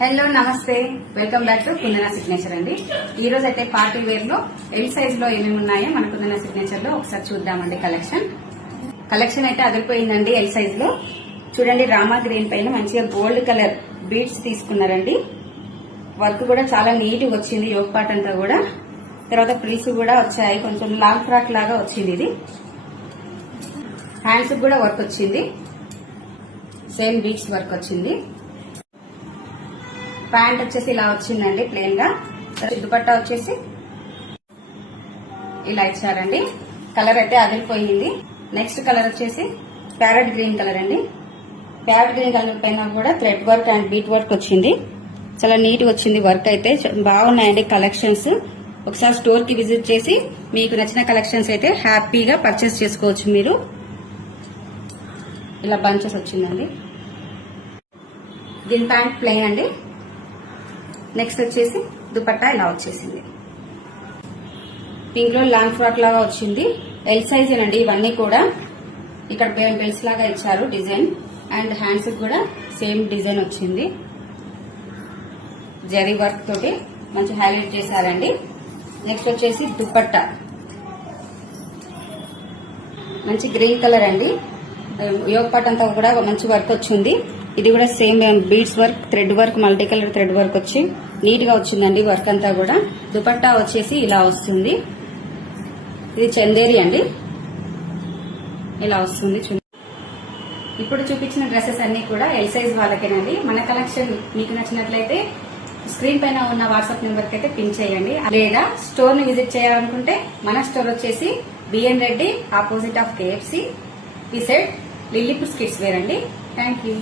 Hello నమస్తే, welcome back to Kundana signature అండి. ఈ రోజు అయితే పార్టీ వేర్ లో ఎల్ సైజ్ లో ఏమేమి ఉన్నాయో మన కుందన సిగ్నేచర్ లో ఒకసారి చూద్దామండి. కలెక్షన్ అయితే అదిరిపోయిందండి. ఎల్ సైజ్ లో చూడండి, రామా గ్రీన్ పైన మంచిగా గోల్డ్ కలర్ బీడ్స్ తీసుకున్నారండి. వర్క్ కూడా చాలా నీట్ గా వచ్చింది. యోగ్ పార్ట్ అంతా కూడా, తర్వాత ప్రిల్స్ కూడా వచ్చాయి. కొంచెం లాంగ్ ఫ్రాక్ లాగా వచ్చింది. ఇది హ్యాండ్స్ కూడా వర్క్ వచ్చింది. సేమ్ బీడ్స్ వర్క్ వచ్చింది. ప్యాంట్ వచ్చేసి ఇలా వచ్చిందండి ప్లెయిన్ గా. దుపట్టా వచ్చేసి ఇలా ఇచ్చారండి. కలర్ అయితే అదిరిపోయింది. నెక్స్ట్ కలర్ వచ్చేసి ప్యారెట్ గ్రీన్ కలర్ అండి. ప్యారెట్ గ్రీన్ కలర్ పైన కూడా thread work and bead work వచ్చింది. చాలా నీట్ గా వచ్చింది. వర్క్ అయితే బాగున్నాయండి కలెక్షన్స్. ఒకసారి స్టోర్ కి విజిట్ చేసి మీకు నచ్చిన కలెక్షన్స్ అయితే హ్యాపీగా పర్చేస్ చేసుకోవచ్చు. మీరు ఇలా బంచెస్ వచ్చిందండి. దీని ప్యాంట్ ప్లెయిన్ అండి. నెక్స్ట్ వచ్చేసి దుపట్టా ఇలా వచ్చేసింది. పింక్ లో లాంగ్ ఫ్రాక్ లాగా వచ్చింది. ఎల్ సైజ్ అండి ఇవన్నీ కూడా. ఇక్కడ బెల్ట్స్ లాగా ఇచ్చారు డిజైన్. అండ్ హ్యాండ్స్ కూడా సేమ్ డిజైన్ వచ్చింది. జరీ వర్క్ తోటి మంచి హైలైట్ చేశారండి. నెక్స్ట్ వచ్చేసి దుపట్టా మంచి గ్రీన్ కలర్ అండి. యోగ్ పార్ట్ అంతా కూడా మంచి వర్క్ వచ్చింది. ఇది కూడా same beads work, thread work, multi colour thread work వచ్చి నీట్ గా వచ్చిందండి వర్క్ అంతా కూడా. దుపట్టా వచ్చేసి ఇలా వస్తుంది. ఇది చందేరి అండి. ఇలా వస్తుంది. ఇప్పుడు చూపించిన డ్రెస్సెస్ అన్ని కూడా ఎల్ సైజ్ వాళ్ళకేనండి. మన కలెక్షన్ మీకు నచ్చినట్లయితే స్క్రీన్ పైన ఉన్న వాట్సాప్ నెంబర్ కి అయితే పిన్ చేయండి. లేదా స్టోర్ ని విజిట్ చేయాలనుకుంటే మన స్టోర్ వచ్చేసి B N Reddy, opposite of KFC, ఈ సైడ్ లిల్లీపుర్ కిడ్స్ వేర్ అండి. Thank you.